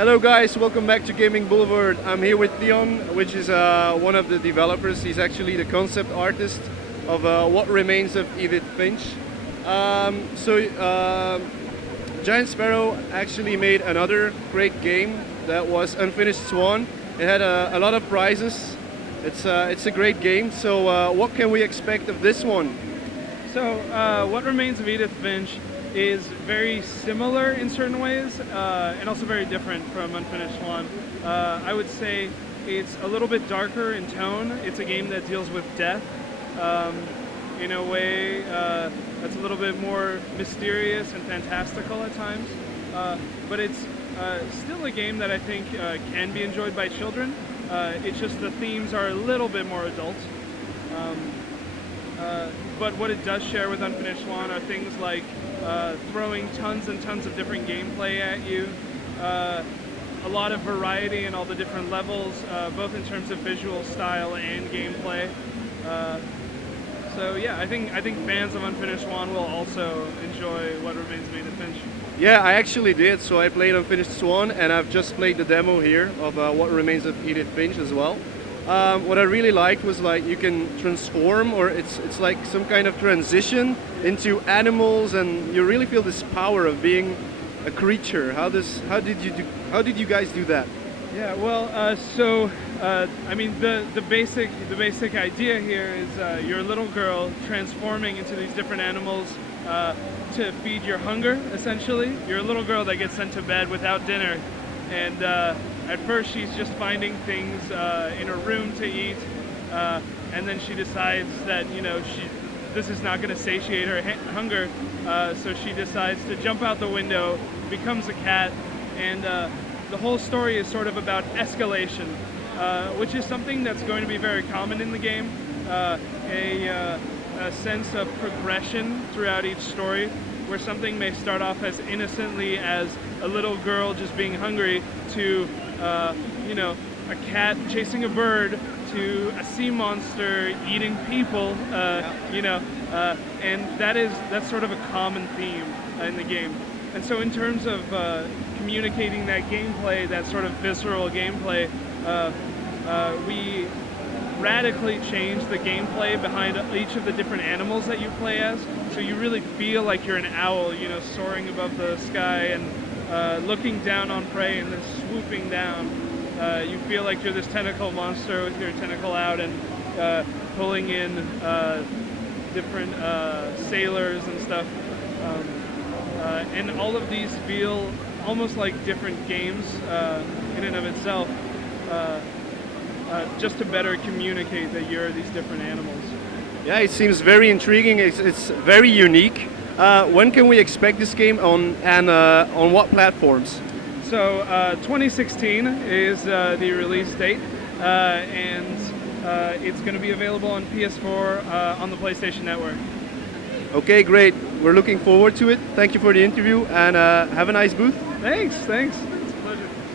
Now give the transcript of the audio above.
Hello guys, welcome back to Gaming Boulevard. I'm here with Leon, which is one of the developers. He's actually the concept artist of What Remains of Edith Finch. Giant Sparrow actually made another great game that was Unfinished Swan. It had a lot of prizes. It's a great game, so what can we expect of this one? So, What Remains of Edith Finch is very similar in certain ways, and also very different from Unfinished Swan. I would say it's a little bit darker in tone. It's a game that deals with death in a way that's a little bit more mysterious and fantastical at times. But it's still a game that I think can be enjoyed by children. It's just the themes are a little bit more adult. But what it does share with Unfinished Swan are things like throwing tons and tons of different gameplay at you, a lot of variety in all the different levels, both in terms of visual style and gameplay. So yeah, I think fans of Unfinished Swan will also enjoy What Remains of Edith Finch. Yeah, I actually did. So I played Unfinished Swan, and I've just played the demo here of What Remains of Edith Finch as well. What I really liked was like you can transform, or it's like some kind of transition into animals, and you really feel this power of being a creature. How did you guys do that? Yeah, well, I mean, the basic idea here is you're a little girl transforming into these different animals to feed your hunger. Essentially, you're a little girl that gets sent to bed without dinner, and at first she's just finding things in her room to eat, and then she decides that this is not going to satiate her hunger, so she decides to jump out the window, becomes a cat, and the whole story is sort of about escalation, which is something that's going to be very common in the game, a sense of progression throughout each story, where something may start off as innocently as a little girl just being hungry to, a cat chasing a bird, to a sea monster eating people, and that's sort of a common theme in the game. And so in terms of communicating that gameplay, that sort of visceral gameplay, we radically changed the gameplay behind each of the different animals that you play as. So you really feel like you're an owl, soaring above the sky and looking down on prey and then swooping down. You feel like you're this tentacle monster with your tentacle out and pulling in different sailors and stuff. And all of these feel almost like different games in and of itself, just to better communicate that you're these different animals. Yeah, it seems very intriguing. It's very unique. When can we expect this game on, and on what platforms? So 2016 is the release date, and it's going to be available on PS4 on the PlayStation Network. Okay, great. We're looking forward to it. Thank you for the interview, and have a nice booth. Thanks.